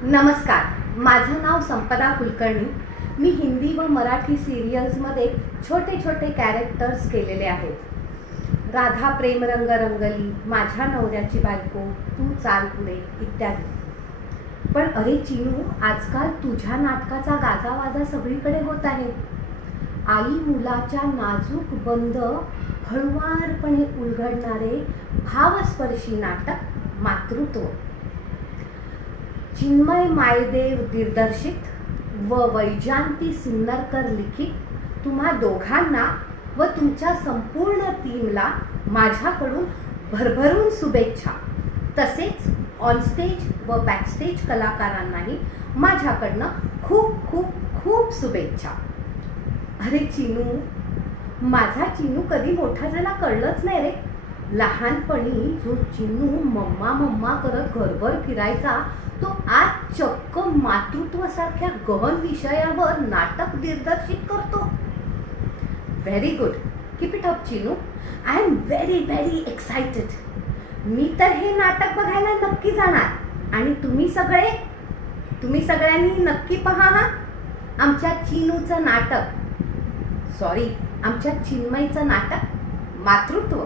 नमस्कार, माझं नाव संपदा कुलकर्णी। मी हिंदी व मराठी सिरियल्समध्ये छोटे छोटे कॅरेक्टर्स केलेले आहेत। राधा प्रेम रंग रंगली, माझ्या नवऱ्याची बायको, तू चाल पुढे इत्यादी। पण अरे चिनू, आजकाल तुझ्या नाटकाचा गाजावाजा सगळीकडे होत आहे। आई मुलाच्या नाजूक बंद हळुवारपणे उलगडणारे भावस्पर्शी नाटक मातृत्व, चिन्मय मायदेव दिग्दर्शित व वैजयंती सिन्नरकर लिखित, तुम्हा दोघांना व तुमच्या संपूर्ण टीमला माझ्याकडून भरभरून शुभेच्छा। तसेच ऑनस्टेज व बॅकस्टेज कलाकारांनाही माझ्याकडनं खूप खूप खूप शुभेच्छा। अरे चिनू, माझा चिनू कधी मोठा झाला कळलंच नाही रे। लहानपणी जो चिनू मम्मा मम्मा करत घरभर फिरायचा, तो आज चक्क मातृत्वासारख्या गहन विषयावर नाटक दिग्दर्शित करतो। Very good, keep it up Chinu. I am very very excited. मी तर हे नाटक बघायला नक्की जाणार आणि तुम्ही सगळ्यांनी नक्की पहा हा आमच्या चिनूचं नाटक, सॉरी आमच्या चिन्मयचं नाटक मातृत्व।